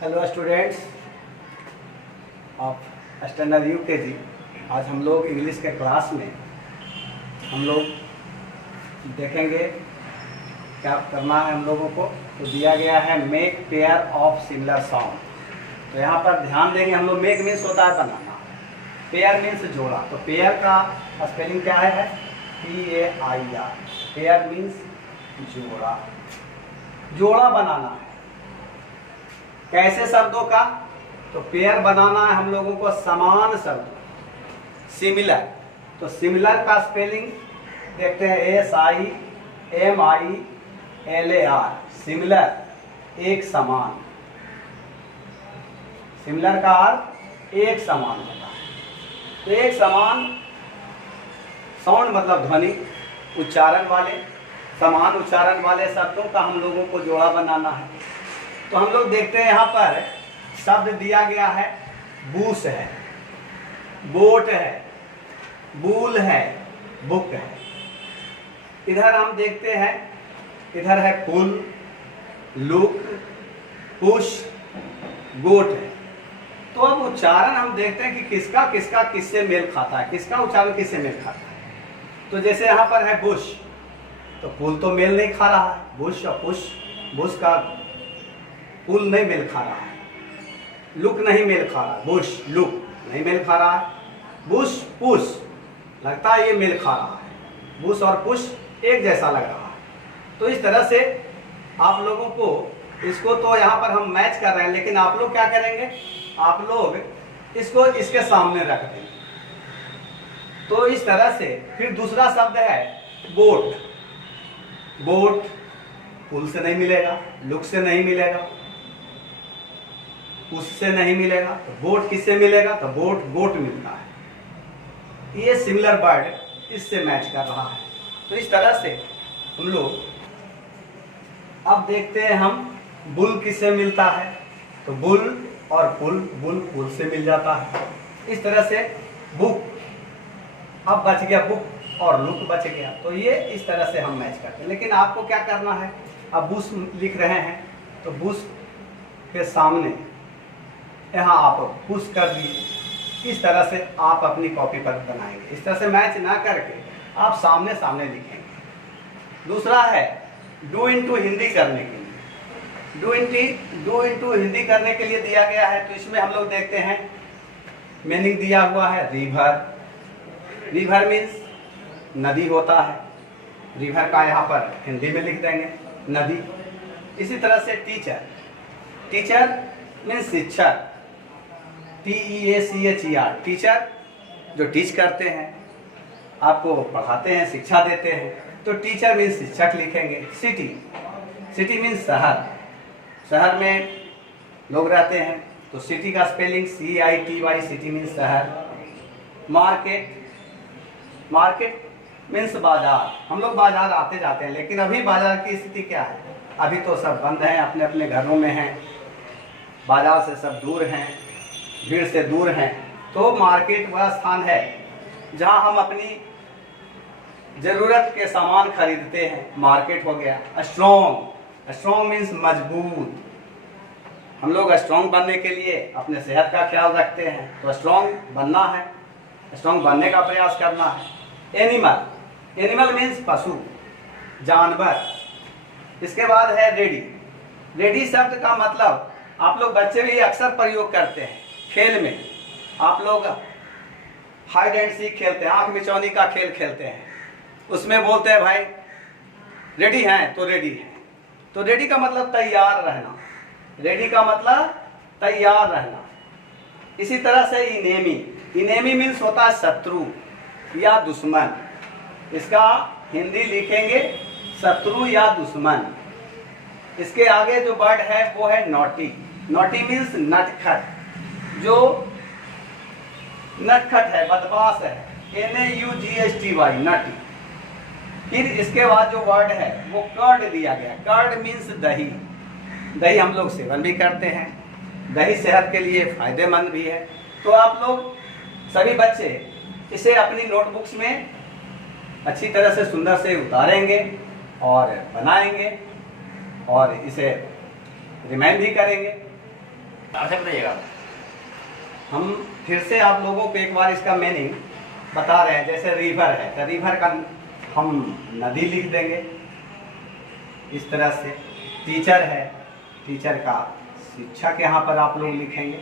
Hello students of standard UKG. आज हम लोग इंग्लिश के क्लास में हम लोग देखेंगे क्या करना है हम लोगों को। तो दिया गया है make pair of similar sound. तो यहाँ पर ध्यान देंगे हम लोग। मेक मीन्स होता है बनाना, पेयर मीन्स जोड़ा। तो पेयर का स्पेलिंग क्या है? PAIR। पेयर मीन्स जोड़ा, जोड़ा बनाना है। कैसे शब्दों का? तो पेयर बनाना है हम लोगों को समान शब्द, सिमिलर। तो सिमिलर का स्पेलिंग देखते हैं, SIMILAR। सिमिलर, एक समान। सिमिलर का अर्थ एक समान होता है। तो एक समान साउंड मतलब ध्वनि, उच्चारण वाले, समान उच्चारण वाले शब्दों का हम लोगों को जोड़ा बनाना है। तो हम लोग देखते हैं यहाँ पर शब्द दिया गया है, बूस है, बोट है, बूल है, बुक है। इधर हम देखते हैं, इधर है पुल, लुक, पुश, गोट है। तो अब उच्चारण हम देखते हैं कि किसका किसका किससे मेल खाता है, किसका उच्चारण किससे मेल खाता है। तो जैसे यहाँ पर है बुश, तो पुल तो मेल नहीं खा रहा है, बुश और पुश, बुश का पुल नहीं मेल खा रहा है, लुक नहीं मेल खा रहा है, बुश लुक नहीं मेल खा रहा है, बुश पुश लगता है ये मेल खा रहा है, बुश और पुश एक जैसा लग रहा है। तो इस तरह से आप लोगों को इसको तो यहाँ पर हम मैच कर रहे हैं, लेकिन आप लोग क्या करेंगे? आप लोग इसको इसके सामने रख देंगे। तो इस तरह से फिर दूसरा शब्द है बोट। बोट पुल से नहीं मिलेगा, लुक से नहीं मिलेगा, उससे नहीं मिलेगा। तो बोट किससे मिलेगा? तो बोट गोट मिलता है। ये सिमिलर वर्ड इससे मैच कर रहा है। तो इस तरह से हम लोग अब देखते हैं हम बुल किससे मिलता है। तो बुल और पुल, बुल पुल से मिल जाता है। इस तरह से बुक अब बच गया, बुक और लुक बच गया। तो ये इस तरह से हम मैच करते हैं। लेकिन आपको क्या करना है? अब बुश लिख रहे हैं तो बुश के सामने यहाँ आप पुश कर दिए। इस तरह से आप अपनी कॉपी पर बनाएंगे। इस तरह से मैच ना करके आप सामने सामने लिखेंगे। दूसरा है डू इनटू हिंदी करने के लिए। डू इनटू हिंदी करने के लिए दिया गया है। तो इसमें हम लोग देखते हैं मीनिंग दिया हुआ है रिवर। रिवर मीन्स नदी होता है। रिवर का यहाँ पर हिंदी में लिख देंगे नदी। इसी तरह से टीचर। टीचर मीन्स शिक्षक, TEACHER। टीचर जो टीच करते हैं, आपको पढ़ाते हैं, शिक्षा देते हैं। तो टीचर मीन्स शिक्षक लिखेंगे। सिटी, सिटी मीन्स शहर। शहर में लोग रहते हैं, तो सिटी का स्पेलिंग CITY, सिटी मीन्स शहर। मार्केट, मार्केट मीन्स बाजार। हम लोग बाजार आते जाते हैं, लेकिन अभी बाजार की स्थिति क्या है? अभी तो सब बंद हैं, अपने अपने घरों में हैं, बाजार से सब दूर हैं, भीड़ से दूर हैं। तो मार्केट वह स्थान है जहां हम अपनी ज़रूरत के सामान खरीदते हैं, मार्केट हो गया। स्ट्रॉन्ग, स्ट्रॉन्ग मीन्स मजबूत। हम लोग स्ट्रॉन्ग बनने के लिए अपने सेहत का ख्याल रखते हैं, तो स्ट्रॉन्ग बनना है, स्ट्रॉन्ग बनने का प्रयास करना है। एनिमल, एनिमल मीन्स पशु, जानवर। इसके बाद है रेडी। रेडी शब्द का मतलब आप लोग बच्चे भी अक्सर प्रयोग करते हैं खेल में। आप लोग हाइड एंड सीक खेलते हैं, आंख मिचौनी का खेल खेलते हैं। उसमें बोलते हैं भाई रेडी हैं, तो रेडी है। तो रेडी का मतलब तैयार रहना। रेडी का मतलब तैयार रहना। इसी तरह से इनेमी। इनेमी मीन्स होता है शत्रु या दुश्मन। इसका हिंदी लिखेंगे शत्रु या दुश्मन। इसके आगे जो वर्ड है वो है नॉटी। नॉटी मीन्स नटखट, जो नटखट है, बदमाश है। NAUGSTY, नटी। फिर इसके बाद जो वर्ड है वो कर्ड दिया गया। कर्ड मीन्स दही। दही हम लोग सेवन भी करते हैं, दही सेहत के लिए फायदेमंद भी है। तो आप लोग सभी बच्चे इसे अपनी नोटबुक्स में अच्छी तरह से सुंदर से उतारेंगे और बनाएंगे और इसे रिमाइंड भी करेंगे। अच्छा बताइएगा। हम फिर से आप लोगों को एक बार इसका मीनिंग बता रहे हैं। जैसे रिवर है तो रिवर का हम नदी लिख देंगे इस तरह से। टीचर है, टीचर का शिक्षक यहाँ पर आप लोग लिखेंगे।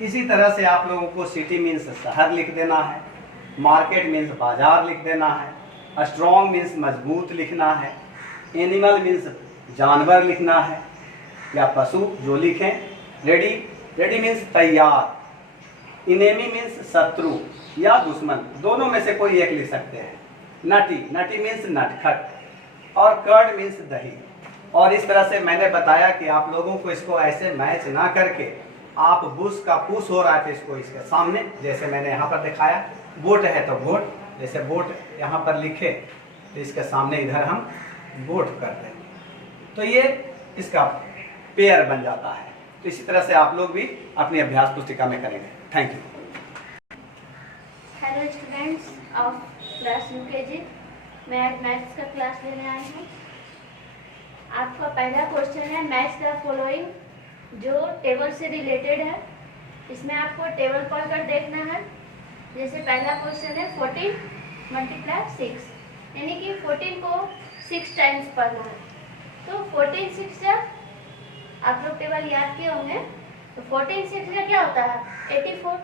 इसी तरह से आप लोगों को सिटी मीन्स शहर लिख देना है, मार्केट मीन्स बाजार लिख देना है, स्ट्रॉन्ग मीन्स मजबूत लिखना है, एनिमल मीन्स जानवर लिखना है या पशु जो लिखें। रेडी, रेडी मीन्स तैयार, इनेमी मीन्स शत्रु या दुश्मन, दोनों में से कोई एक लिख सकते हैं। नटी, नटी मीन्स नटखट, और कर्ड मीन्स दही। और इस तरह से मैंने बताया कि आप लोगों को इसको ऐसे मैच ना करके, आप बुश का पुश हो रहा है इसको इसके सामने, जैसे मैंने यहाँ पर दिखाया। बोट है तो बोट, जैसे बोट यहाँ पर लिखे तो इसके सामने इधर हम बोट कर देंगे, तो ये इसका पेयर बन जाता है। तो इसी तरह से आप लोग भी अपनी अभ्यास पुस्तिका में करेंगे। Thank you. Hello students of class UKG, मैं आज मैथ्स का क्लास लेने आई हूँ। आपका पहला क्वेश्चन है मैच द फॉलोइंग, जो टेबल से रिलेटेड है। इसमें आपको टेबल पढ़कर देखना है। जैसे पहला क्वेश्चन है 14 × 6, यानी कि 14 को 6 टाइम्स पढ़ना है। तो 14 6 जब आप लोग टेबल याद किए होंगे तो 14 6 का क्या होता है 84।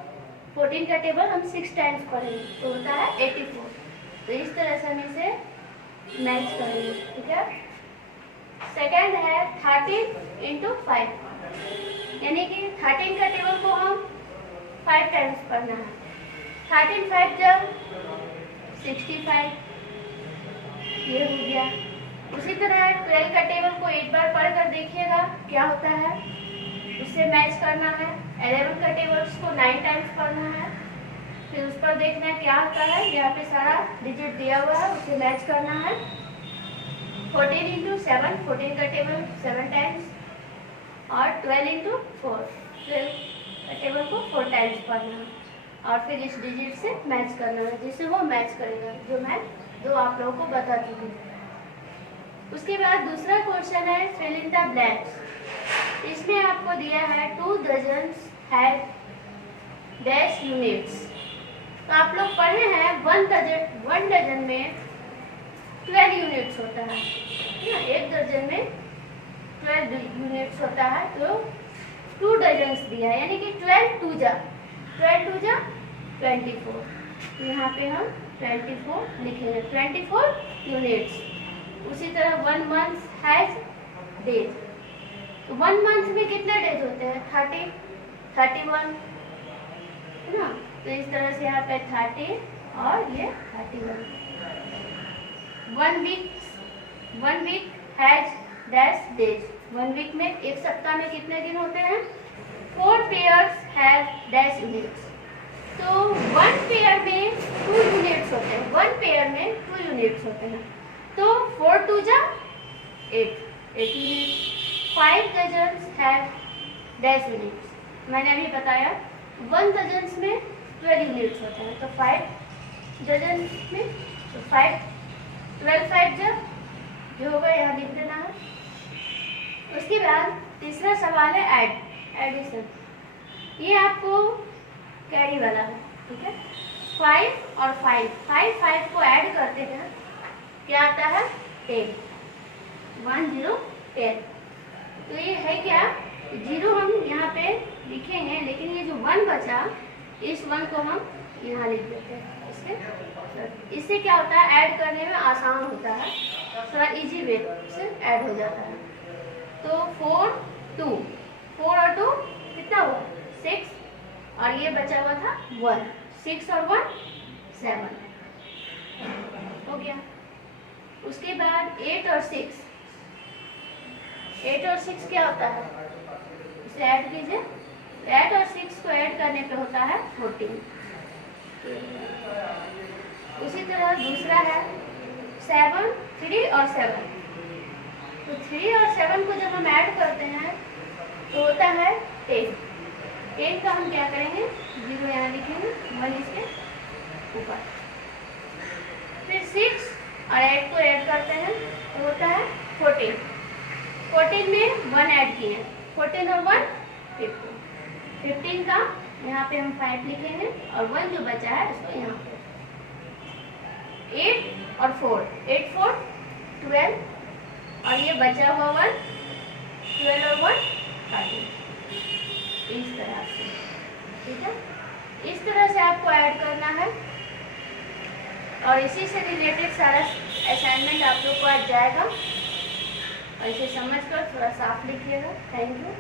14 का टेबल हम 6 टाइम्स पढ़ेंगे तो होता है 84। तो इस तरह से हम इसे मैच करेंगे, ठीक है। सेकंड है 13 × 5, यानी कि 13 का टेबल को हम 5 टाइम्स पढ़ना है। 13 5 जब 65, ये हो गया। उसी तरह 12 का टेबल को एक बार पढ़कर देखिएगा क्या होता है, उससे मैच करना है। 11 का टेबल को 9 टाइम्स पढ़ना है, फिर उस पर देखना है क्या होता है। यहाँ पे सारा डिजिट दिया हुआ है, उसे मैच करना है। 14 × 7, 14 का टेबल 7 टाइम्स, और 12 × 4, 12 का टेबल को 4 टाइम्स पढ़ना है, और फिर इस डिजिट से मैच करना है, जिससे वो मैच करेगा, जो मैं दो आप लोगों को बता चुकी हूँ। उसके बाद दूसरा क्वेश्चन है फिल इन द ब्लैंक्स। इसमें आपको दिया है 2 डजन्स हैव डैश यूनिट्स। तो आप लोग पढ़े हैं 1 डजन में 12 यूनिट्स होता है ना, 1 दर्जन में 12 यूनिट्स होता है। तो 2 डजन्स दिया है, यानी कि 12 2 जा 24। तो यहाँ पे हम 24 लिखेंगे, 24 यूनिट्स। उसी तरह 1 मंथ हैज डेज। तो 1 मंथ में कितने डेज होते हैं 30, 31 है ना। तो इस तरह से यहाँ पे 30 और ये 31। 1 week has dash days. 1 week में, एक सप्ताह में कितने दिन होते हैं 4 पेयर्स हैव डैश यूनिट्स। तो 1 पेयर में 2 यूनिट्स होते हैं, 1 पेयर में 2 यूनिट्स होते हैं। तो 4 2 जा 8 units. 5 dozens have dash units. मैंने अभी बताया 1 डजन्स में 12 यूनिट्स होते हैं, तो 5 डजन में 5 12 5 जब जो होगा यहाँ लिख देना है। उसके बाद तीसरा सवाल है एडिशन। ये आपको कैरी वाला है, ठीक है। 5 और 5 को ऐड करते हैं, क्या आता है 10, 1 0 10। तो ये है क्या, 0 हम यहाँ पे लिखे हैं, लेकिन ये जो 1 बचा, इस 1 को हम यहाँ लिख देते हैं। इससे क्या होता है, ऐड करने में आसान होता है, थोड़ा इजी वे से ऐड हो जाता है। तो 4 2, 4 और 2 कितना हुआ 6, और ये बचा हुआ था 1, 6 और 1 7 हो गया। उसके बाद 8 और 6, 8 और 6 क्या होता है, इसे ऐड कीजिए। 8 और 6 को ऐड करने पे होता है 14। उसी तरह दूसरा है 7, 3 और 7। तो 3 और 7 को जब हम ऐड करते हैं तो होता है 10। 10 का हम क्या करेंगे, 0 यहाँ लिखेंगे, 1 इसके ऊपर। फिर 6 और 8 को ऐड करते हैं तो होता है 14। 14 में 1 ऐड किए, 14 और 1 15। 15 का यहाँ पे हम 5 लिखेंगे और 1 जो बचा है उसको यहाँ पे 8 और 4, 8 4 12 और ये बचा हुआ 1 12 और 1 13। इस तरह से, ठीक है, इस तरह से आपको ऐड करना है और इसी से रिलेटेड सारा असाइनमेंट आप लोग को आज जाएगा और इसे समझकर थोड़ा साफ लिखिएगा। Thank you.